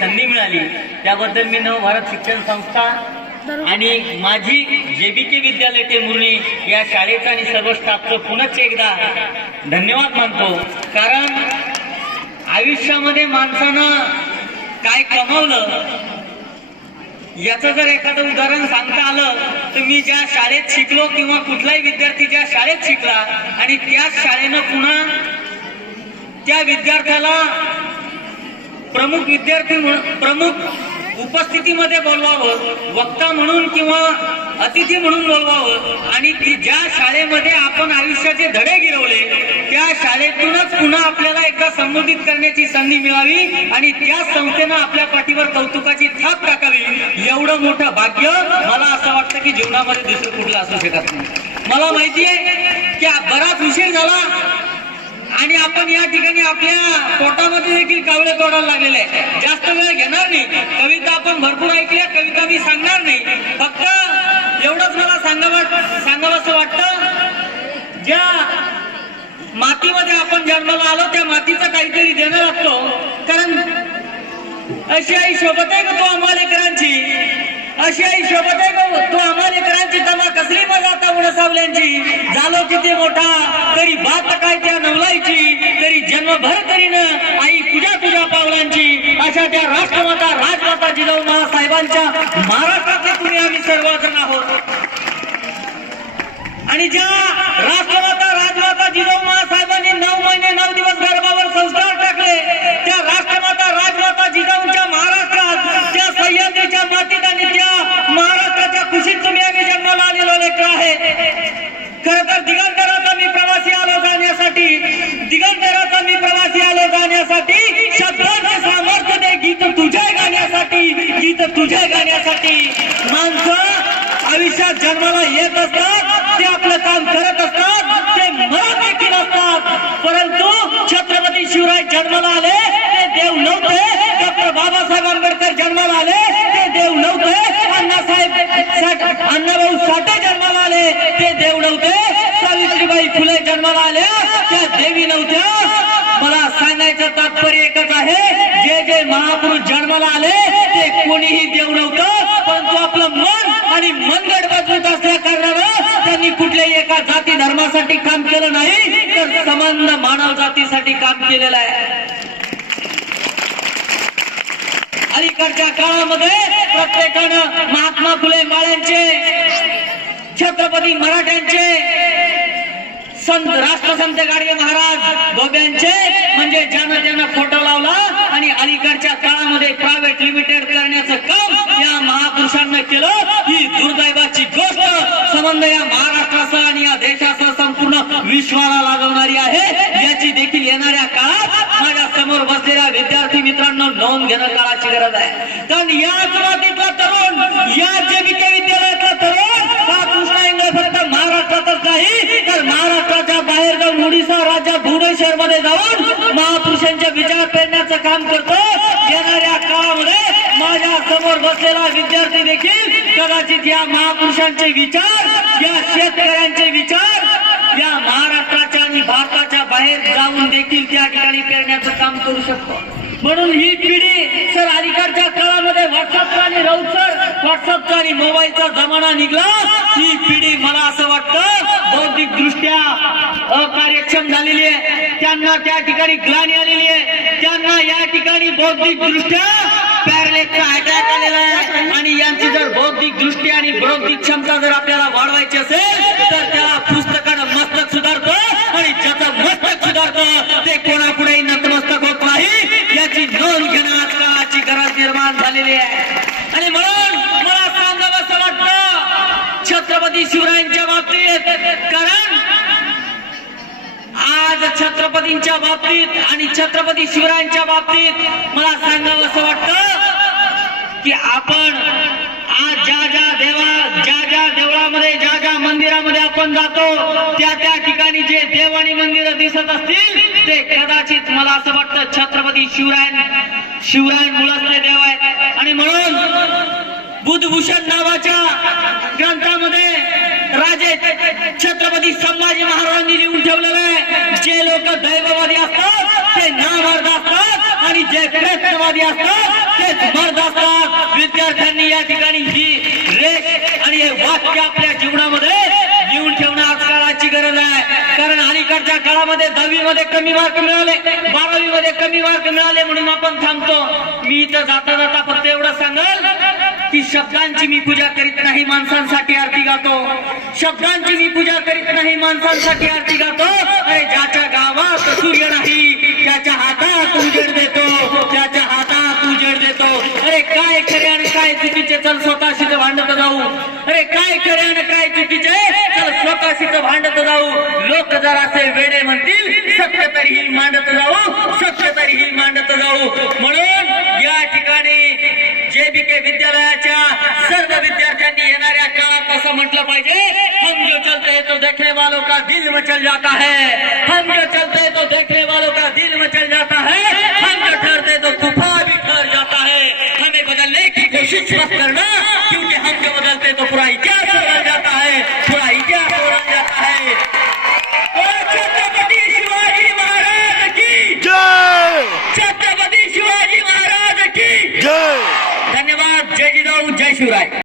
संधी मिळाली त्याबद्दल मी नवभारत शिक्षण संस्था आणि माझी जेबीके विद्यालय टेंभुर्णी या शाळेचा आणि सर्व स्टाफचं पुनश्च एकदा धन्यवाद मानतो। कारण आयुष्यामध्ये माणसानं काय कमवलं याचं जर एखादं उदाहरण सांगता आलं तर मी ज्या शाळेत शिकलो किंवा कुठलाही विद्यार्थी ज्या शाळेत शिकला आणि त्याच शाळेनं पुन्हा त्या विद्यार्थ्याला प्रमुख उपस्थितीमध्ये बोलवावं, वक्ता म्हणून किंवा अतिथी म्हणून बोलवावं आणि ज्या शाळेमध्ये आपण आयुष्याचे धडे गिरवले त्या शाळेतूनच पुन्हा आपल्याला एकदा संबोधित करण्याची संधी मिळावी आणि त्या संस्थेनं आपल्या पाठीवर कौतुकाची थाप टाकावी, एवढं मोठं भाग्य मला असं वाटतं की जीवनामध्ये दुसरं कुठलं असू शकत नाही। मला माहिती आहे की बराच उशीर झाला आणि आपण या ठिकाणी आपल्या पोटामध्ये देखील कावळे तोडायला लागलेले आहे। जास्त वेळ घेणार नाही, कविता आपण भरपूर ऐकल्या, कविता मी सांगणार नाही, फक्त एवढंच मला सांगावंसं वाटतं ज्या मातीमध्ये आपण जन्माला आलो त्या मातीचं काहीतरी देणं लागतो। कारण अशी आई सोबत आहे का तो आम्हा लेकरांची, अशी आई सोबत आहे का तो आम्हा लेकरांची, तमा कसली मजा आता उडसावल्यांची, झालो किती मोठा तरी बात काय त्या नवलाईची, तरी जन्मभर करीनं आई पूजा तुझ्या पावलांची, अशा त्या राष्ट्रमाता राजमाता जिजाऊ साहेबांच्या महाराष्ट्रातले तुम्ही आम्ही सर्वजण आहोत। आणि ज्या राजमाता जिजाऊ साहेबांनी 9 महिने 9 दिवस गर्भावर संस्कार टाकले त्या राष्ट्रमाता राजमाता जिजाऊंच्या महाराष्ट्रात त्या सह्याद्रीच्या मातीत आणि त्या महाराष्ट्राच्या खुशीत तुम्ही आम्ही जन्माला आलेलो लेकर आहे। खरं तर दिगंतराचा मी प्रवासी आलो जाण्यासाठी शब्दांचे सामर्थ्य दे गीत तुझ्या गाण्यासाठी माणसं आयुष्यात जन्माला येत असतात, ते आपलं काम करत असतात, ते मरत देखील असतात, परंतु छत्रपती शिवराय जन्माला आले ते देव नव्हते, डॉक्टर बाबासाहेब आंबेडकर जन्माला आले ते देव नव्हते, अण्णाभाऊ साठे जन्माला आले ते देव नव्हते, सावित्रीबाई फुले जन्माला आल्या त्या देवी नव्हत्या। मला सांगायचं तात्पर्य एकच आहे, जे जे महापुरुष जन्माला आले ते कोणीही देव नव्हतं, परंतु आपलं मन आणि मनगट मजबूत असल्या कारणानं त्यांनी कुठल्याही एका जाती धर्मासाठी काम केलं नाही, तर समान मानव जातीसाठी काम केलेलं आहे। अलीकडच्या काळामध्ये प्रत्येकानं महात्मा फुले माळ्यांचे, छत्रपती मराठ्यांचे, राष्ट्रसंत गाडगे महाराज गोब्यांचे म्हणजे ज्यानं फोटो लावला आणि अलीकडच्या काळामध्ये प्रायव्हेट लिमिटेड करण्याचं काम या महापुरुषांना केलं, ही दुर्दैवाची गोष्ट संबंध या महाराष्ट्रासह आणि या देशासह संपूर्ण विश्वाला लागवणारी आहे। याची देखील येणाऱ्या काळात माझ्या समोर बसलेल्या विद्यार्थी मित्रांनो नोंद घेणं काळाची गरज आहे। कारण या जमातीतला तरुण, या जेबीके विद्यालयातला तरुण हा कृष्णा इंगळे फक्त महाराष्ट्रातच नाही तर महाराष्ट्राच्या बाहेर जाऊन ओडिशा राज्यात भुवनेश्वर मध्ये जाऊन महापुरुषांचे विचार पेरण्याचं काम करतो। येणाऱ्या काळामध्ये माझ्या समोर बसलेला विद्यार्थी देखील कदाचित या महापुरुषांचे विचार, या शेतकऱ्यांचे विचार या महाराष्ट्राच्या आणि भारताच्या बाहेर जाऊन देखील त्या ठिकाणी पेरण्याचं काम करू शकतो। म्हणून ही पिढी सर अलीकडच्या काळामध्ये व्हॉट्सअपचा आणि व्हॉट्सअपचा आणि मोबाईलचा जमाना निघला, ही पिढी मला असं वाटतं बौद्धिक दृष्ट्या अकार्यक्षम झालेली आहे, त्यांना त्या ठिकाणी ग्लानी आलेली आहे, त्यांना या ठिकाणी बौद्धिक दृष्ट्या पॅरालिसिसचा अटॅक आलेला आहे आणि यांची जर बौद्धिक दृष्टी आणि बौद्धिक क्षमता जर आपल्याला वाढवायची असेल तर त्याला पुस्तकानं मस्तक सुधारतं आणि ज्याचं मस्तक सुधारतं ते कोणापुढेही नतमस्तक होत नाही, याची नोंद घेणं आजकालची गरज निर्माण झालेली आहे। आणि म्हणून मला सांगावंसं वाटतं छत्रपती शिवरायांच्या बाबतीत, कारण आज छत्रपतींच्या बाबतीत आणि छत्रपती शिवरायांच्या बाबतीत मला सांगावंसं वाटतं की आपण आज ज्या देवळामध्ये ज्या मंदिरामध्ये आपण जातो त्या ठिकाणी जे देव आणि मंदिरं दिसत असतील ते कदाचित मला असं वाटतं छत्रपती शिवरायांमुळेच ते देव आहेत। आणि म्हणून बुद्धभूषण नावाच्या ग्रंथामध्ये राजे छत्रपती संभाजी महाराजांनी लिहून ठेवलेलं आहे, जे लोक दैववादी असतात ते नामर्द असतात आणि जे प्रेतवादी असतात तेच मर्द असतात. विद्यार्थ्यांनी या ठिकाणी ही रेष आणि हे वाक्य आपल्या जीवनामध्ये लिहून ठेवणं आज काळाची गरज आहे. कारण अलीकडच्या काळामध्ये 10वी मध्ये कमी मार्क मिळाले, 12वी मध्ये कमी मार्क मिळाले म्हणून आपण थांबतो. मी इथं जाता जाता फक्त एवढं सांगाल की शब्दांची मी पूजा करीत नाही, माणसांसाठी आरती गातो. शब्दांची मी पूजा करीत नाही, माणसांसाठी आरती गातो. अरे ज्याच्या गावात सूर्य नाही त्याच्या हातात उजेड देतो, त्याच्या हातात उजेड देतो. अरे काय खरे आणि काय चुकीचे, चल स्वतःशीच भांडत जाऊ. अरे काय खरे आणि काय चुकीचे, चल स्वतःशीच भांडत जाऊ. लोक जर असे वेडे म्हणतील सत्य तरीही मांडत जाऊ, सत्य तरीही मांडत जाऊ. म्हणून या ठिकाणी JBK विद्यालयाच्या सर्व विद्यार्थ्यांनी येणाऱ्या काळात असं म्हटलं पाहिजे, हम जो चलते हैं तो देखने वालों का दिल मचल जाता है, हम जो चलते हैं तो देखने वालों का दिल मचल जाता है, हम जो ठहरते तो तूफान भी ठहर जाता है. हमें बदलने की कोशिश मत करना, क्योंकि हम जो बदलते तो पूरा इतिहास बदल जाता है, पूरा इतिहास बदल जाता है. छत्रपति शिवाजी महाराज की जय, छत्रपति शिवाजी महाराज की जय. धन्यवाद. जय जिजाऊ, जय शिवराय.